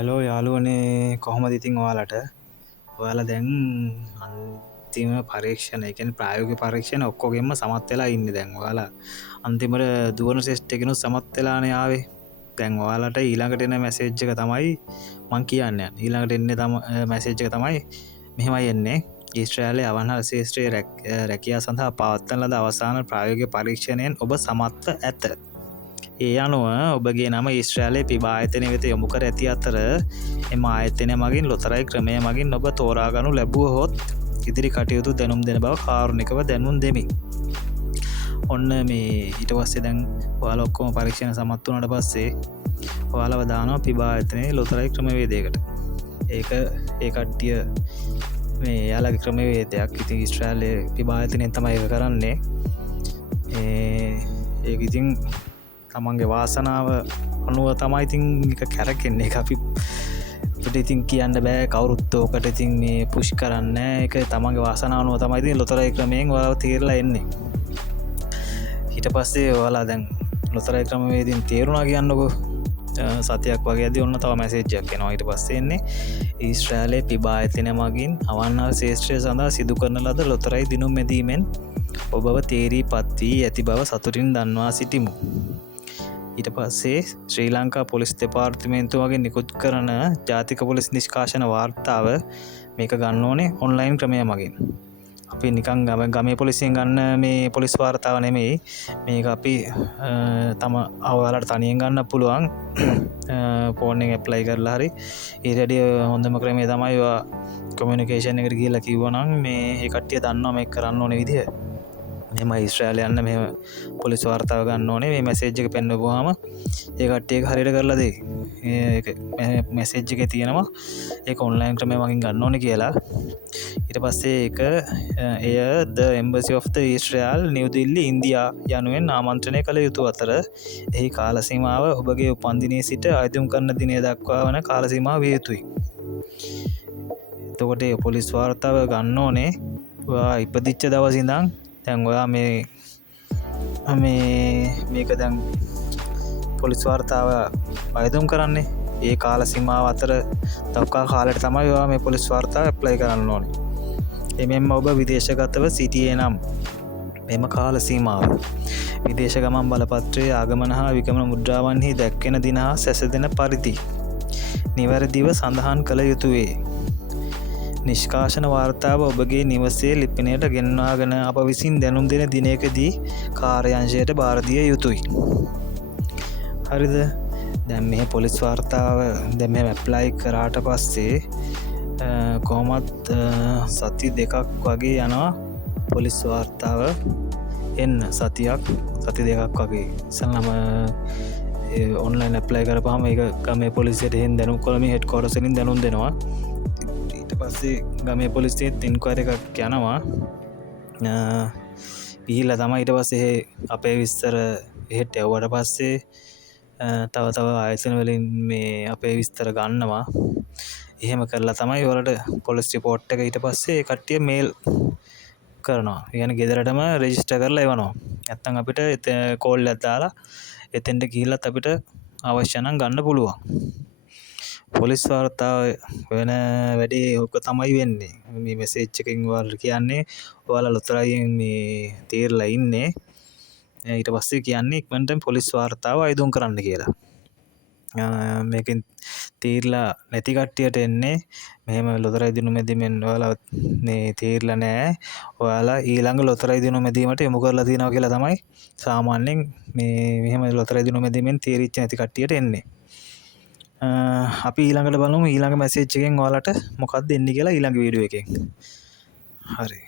Hello යාළුවනේ කොහොමද ඉතින් ඔයාලා දැන් අන්තිම පරීක්ෂණ ඒ කියන්නේ ප්‍රායෝගික පරීක්ෂණ ඔක්කොගෙම සමත් වෙලා ඉන්නේ දැන් ඔයාලා අන්තිමට දුවන ටෙස්ට් එකකිනුත් සමත් වෙලානේ ආවේ දැන් ඔයාලට ඊළඟට එන මැසේජ් එක තමයි මං කියන්නේ ඊළඟට එන්නේ මැසේජ් එක තමයි මෙහෙමයි එන්නේ ඊශ්‍රායලයේ අවන්හල් ශාස්ත්‍රීය රැකියාව සඳහා පවත්වන ලද අවසාන ප්‍රායෝගික පරීක්ෂණයෙන් ඔබ සමත්ව ඇත ඒ අනුව ඔබගේ නම ඊශ්‍රායලයේ පිබා ආයතනය වෙත යොමු කර ඇති අතර එම ආයතනය මගින් ලොතරැයි ක්‍රමය මගින් ඔබ තෝරාගනු ලැබුවහොත් ඉදිරි කටයුතු දැනුම් දෙන බව කාරුණිකව දැනුම් දෙමි. ඔන්න මේ ඊට පස්සේ දැන් ඔයාලා ඔක්කොම පරීක්ෂණ සමත් වුණාට පස්සේ ඔයාලව දානවා පිබා ආයතනයේ ලොතරැයි ක්‍රමවේදයකට. ඒක ඒ කට්ටිය මේ යාළගේ ක්‍රමවේදයක්. ඉතින් ඊශ්‍රායලයේ පිබා ආයතනයෙන් තමයි ඒක කරන්නේ. ඒක ඉතින් තමන්ගේ වාසනාව අනුව තමයි ඉතින් එක කැරකෙන්නේ අපිට ඉතින් කියන්න බෑ කවුරුත් ඕකට ඉතින් මේ පුෂ් කරන්න එක තමන්ගේ වාසනාව අනුව තමයි ඉතින් ලොතරැයි ක්‍රමයෙන් ඔයාලව තීරලා එන්නේ ඊට පස්සේ ඔයාලා දැන් ලොතරැයි ක්‍රමවේදයෙන් තේරුණා කියන්නකෝ සතියක් වගේ ඇද්දි ඔන්න තව මැසේජ් එකක් එනවා ඊට පස්සේ එන්නේ ඊශ්‍රායලයේ පිබා ආයතනය මගින් අවන්හල් ශාස්ත්‍රය සඳහා සිදු කරන ලද ලොතරැයි දිනුම් මැදීමෙන් ඔබව තේරීපත් වී ඇති බව සතුටින් දන්වා සිටිමු ඊට පස්සේ ශ්‍රී ලංකා පොලිස් දෙපාර්තමේන්තුව වගේ නිකුත් කරන ජාතික පොලිස් නිෂ්කාශන වාර්තාව මේක ගන්න ඕනේ ඔන්ලයින් ක්‍රමය මගින් අපි නිකන් ගමේ පොලිසියෙන් ගන්න මේ පොලිස් වාර්තාව නෙමෙයි මේක අපි තම ඔයාලට තනියෙන් ගන්න පුළුවන් ෆෝන් එකෙන් ඇප්ලයි කරලා හරි ඊට වැඩිය හොඳම ක්‍රමය තමයි ඔයා කමියුනිකේෂන් එකට ගිහලා කිව්වනම් මේ ඒ කට්ටිය දන්නවා මේක කරන්න ඕනේ විදිය මෙම ඊශ්‍රායලයේ යන්න මෙහෙම පොලිස් වාර්තාව ගන්න ඕනේ මේ මැසේජ් එක පෙන්නපුවාම ඒ කට්ටිය ඒක හරියට කරලා දෙයි. ඒක මැසේජ් එකේ තියෙනවා ඒක ඔන්ලයින් ක්‍රමයෙන් මගින් ගන්න ඕනේ කියලා. ඊට පස්සේ ඒක එය the embassy of the Israel New Delhi India යනුවෙන් ආමන්ත්‍රණය කළ යුතු අතර එහි කාල සීමාව ඔබගේ උපන්දිනයේ සිට ආයුධම් කරන දිනය දක්වා වන කාල සීමාව විය යුතුයි. එතකොට පොලිස් වාර්තාව ගන්න ඕනේ ඔයා ඉපදිච්ච දවස් ඉඳන් දැන් ඔයා මේක දැන් පොලිස් වාර්තාව ආයුධම් කරන්නේ ඒ කාල සීමාව අතර දක්වා කාලයට තමයි ඔයා මේ පොලිස් වාර්තාව ඇප්ලයි කරන්න ඕනේ. එමෙන්ම ඔබ විදේශගතව සිටියේ නම් මෙම කාල සීමාව විදේශ ගමන් බලපත්‍රයේ ආගමන හා විගමන මුද්‍රාවන්හි දැක්වෙන දින හා සැසදෙන පරිදි නිවැරදිව සඳහන් කළ යුතුය. නිෂ්කාශන වාර්තාව ඔබගේ නිවසේ ලිපිනයට ගෙන්වාගෙන අප විසින් දැනුම් දෙන දිනයකදී කාර්යාංශයට භාර දිය යුතුයි. හරිද? දැන් මේ පොලිස් වාර්තාව දැන් මේ ඇප්ලයි කරාට පස්සේ කොහොමත් සති දෙකක් වගේ යනවා පොලිස් වාර්තාව එන්න සති දෙකක් වගේ ඉස්සෙල්ලාම ඔන්ලයින් ඇප්ලයි කරපුවාම ඒක ගමේ පොලිසියට දැනුම් කොළමේ හෙඩ් ක්වාටර්ස් වලින් දැනුම් දෙනවා. පස්සේ ගමේ පොලිසියත් ඉන්ක්වයරි එකක් යනවා ගිහිල්ලා තමයි ඊට පස්සේ අපේ විස්තර එහෙට යවුවට පස්සේ තව ආයතන වලින් මේ අපේ විස්තර ගන්නවා එහෙම කරලා තමයි ඔයාලට පොලිස් රිපෝට් එක ඊට පස්සේ ඒ කට්ටිය මේල් කරනවා. ඒ කියන්නේ ගෙදරටම රෙජිස්ටර් කරලා එවනවා. නැත්තම් අපිට කෝල් එකක් දාලා එතෙන්ට ගිහිල්ලත් අපිට අවශ්‍ය නම් ගන්න පුළුවන්. පොලිස් වාර්තාව වෙන වැඩේ ඔක තමයි වෙන්නේ. මේ මැසේජ් එකකින් ඔයාලට කියන්නේ ඔයාලා ලොතරැයියෙන් මේ තීරලා ඉන්නේ. ඊට පස්සේ කියන්නේ ඉක්මනට පොලිස් වාර්තාව ආයුධම් කරන්න කියලා. මේකෙන් තීරලා නැති කට්ටියට එන්නේ මෙහෙම ලොතරැයි දිනුම් මැදීමෙන් ඔයාලා මේ තීරලා නැහැ. ඔයාලා ඊළඟ ලොතරැයි දිනුම් මැදීමට යොමු කරලා තියෙනවා කියලා තමයි සාමාන්‍යයෙන් මේ මෙහෙම ලොතරැයි දිනුම් මැදීමෙන් තීරිච්ච නැති කට්ටියට එන්නේ. අපි ඊළඟට බලමු ඊළඟ මැසේජ් එකෙන් ඔයාලට මොකක්ද එන්නේ කියලා ඊළඟ වීඩියෝ එකෙන්. හරි.